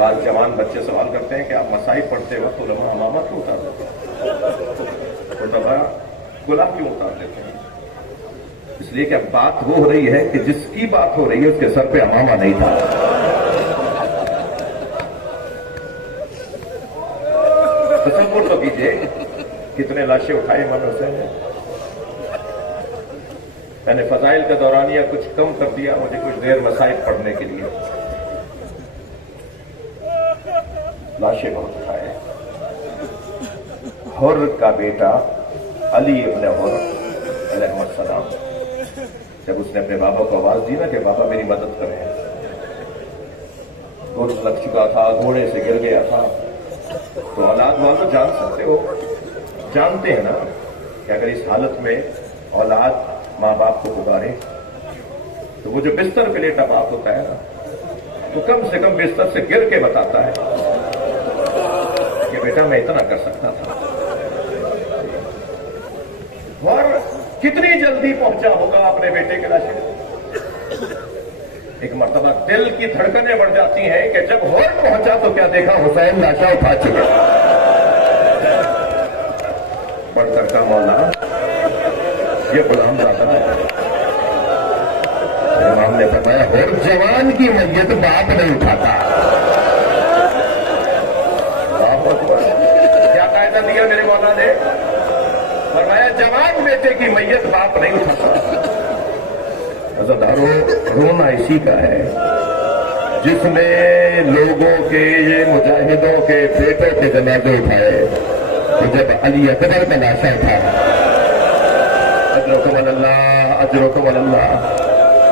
بعض جوان بچے سوال کرتے ہیں کہ آپ مسائل پڑھتے وقت علماء امامہ کیوں اتار دیتے ہیں؟ تو دبا گلاب کیوں اتار دیتے ہیں؟ اس لیے کہ اب بات وہ ہو رہی ہے کہ جس کی بات ہو رہی ہے اس کے سر پہ امامہ نہیں تھا. تصور تو کیجیے کتنے لاشیں اٹھائے امام حسین نے. میں نے فضائل کا دورانیہ کچھ کم کر دیا, مجھے کچھ دیر مسائل پڑھنے کے لیے. لاشیں بہت اٹھائے. حر کا بیٹا علی ابن حر علیہ السلام, جب اس نے اپنے بابا کو آواز دی نا کہ بابا میری مدد کریں, گرز لگ چکا تھا, گھوڑے سے گر گیا تھا, تو اولاد والوں جان سکتے ہو, جانتے ہیں نا کہ اگر اس حالت میں اولاد ماں باپ کو پکارے تو وہ جو بستر پہ لیٹا باپ ہوتا ہے نا, تو کم سے کم بستر سے گر کے بتاتا ہے کہ بیٹا میں اتنا کر سکتا تھا. اور کتنی جلدی پہنچا ہوگا اپنے بیٹے کے لاشیں. ایک مرتبہ دل کی دھڑکنیں بڑھ جاتی ہیں کہ جب ہور پہنچا تو کیا دیکھا, حسین لاشا اٹھا چکے. بڑھ کر کا مولا یہ غلام زادہ ہے. امام نے فرمایا ہور جوان کی میت باپ نہیں اٹھاتا. کیا قاعدہ دیا میرے مولا نے؟ فرمایا جوان بیٹے کی میت باپ نہیں اٹھاتا. عزادارو, رونا اسی کا ہے جس نے لوگوں کے, یہ مجاہدوں کے بیٹوں کے جنازے اٹھائے. تو جب علی اکبر کا لاشا اٹھا, اجرکم اللہ اجرکم اللہ,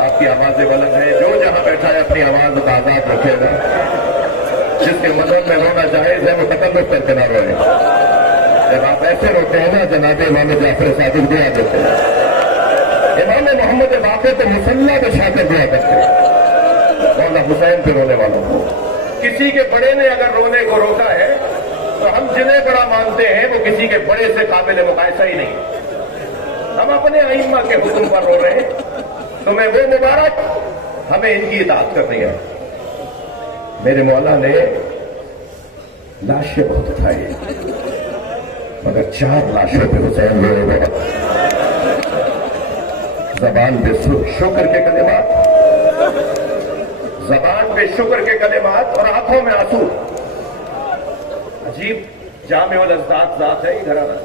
آپ کی آوازیں بلند ہیں, جو جہاں بیٹھا ہے اپنی آواز کو آزاد رکھے گا. جس کے مدد میں رونا جائز ہے وہ تکلف کر کے نہ روئے. جب آپ ایسے روتے ہیں نا, جناب امام جعفر صادق دعا دیتے ہیں, امام محمد باقر تو مسلح بچھا کر دعا کرتے ہیں مولا حسین پہ رونے والوں کو. کسی کے بڑے نے اگر رونے کو روکا ہے تو ہم جنہیں بڑا مانتے ہیں وہ کسی کے بڑے سے قابل مقایسہ ہی نہیں. ہم اپنے ائمہ کے حکم پر رو رہے ہیں, تمہیں وہ مبارک, ہمیں ان کی اطاعت کرنی ہے. میرے مولا نے لاشیں بہت اٹھائی, مگر 4 لاشوں پہ حسین روئے بہت. زبان پہ شکر کے کلمات, زبان پہ شکر کے کلمات اور آنکھوں میں آنسو. عجیب جامع الازداد ذات ہے یہ گھرانہ.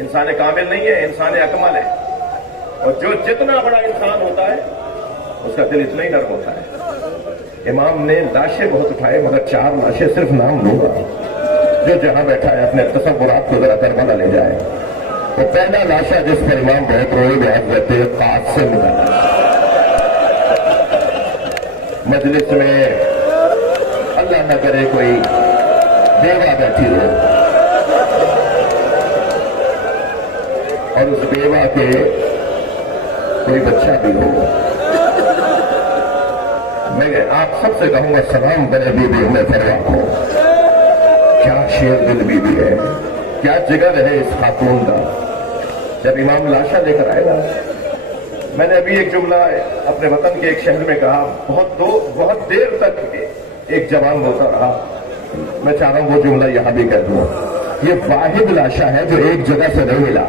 انسان کامل نہیں ہے, انسان اکمل ہے. اور جو جتنا بڑا انسان ہوتا ہے اس کا دل اتنا ہی نرم ہوتا ہے. امام نے لاشیں بہت اٹھائے, مگر 4 لاشیں صرف نام لوں گا. جو جہاں بیٹھا ہے اپنے تصورات کو ذرا کربلا لے جائے. وہ پہلا لاشا جس پر امام بہت روئے وہ حضرت قاسم کا. مجلس میں اللہ نہ کرے کوئی بیوہ بیٹھی ہو اور اس بیوہ کے کوئی بچہ بھی ہو, میں آپ سب سے کہوں گا سلام کرے بی بی ام فروا کو. کیا شیر دل بی بی ہے, کیا جگر ہے اس خاتون کا. جب امام لاشا لے کر آئے گا, میں نے ابھی ایک جملہ اپنے وطن کے ایک شہر میں کہا, بہت دیر تک ایک جوان بولتا رہا, میں چاہ رہا ہوں وہ جملہ یہاں بھی کہہ دوں. یہ واحد لاشا ہے جو ایک جگہ سے نہیں ملا.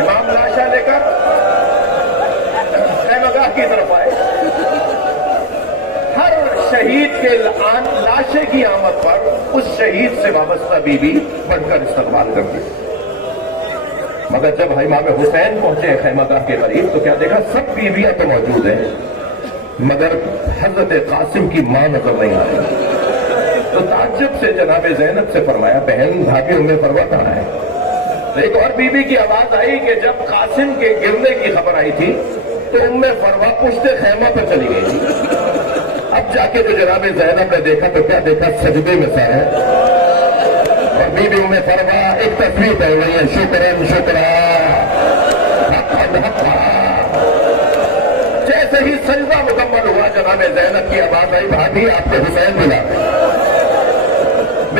امام لاشا لے کر خیمگاہ کی طرف آئے. ہر شہید کے لاشے کی آمد پر اس شہید سے وابستہ بیوی بڑھ کر استقبال کرتی. مگر جب امام حسین پہنچے خیمگاہ کے قریب تو کیا دیکھا, سب بیویاں تو موجود ہیں مگر حضرت قاسم کی ماں نظر نہیں آ رہی. تو تعجب سے جناب زینب سے فرمایا, بہن بھابھی ام فروا کہاں ہے؟ تو ایک اور بیوی کی آواز آئی کہ جب قاسم کے گرنے کی خبر آئی تھی تو ام فروا پشتے خیمہ پر چلی گئی تھی. اب جا کے جو جناب زینب نے دیکھا تو کیا دیکھا, سجدے میں سر ہے اور بی بی ام فروا ایک تصویر پہ ہوئی ہے, شکرن شکرا. جیسے ہی سجدہ مکمل ہوا جناب زینب کی آواز آئی, بھابھی آپ کو حسین ملا.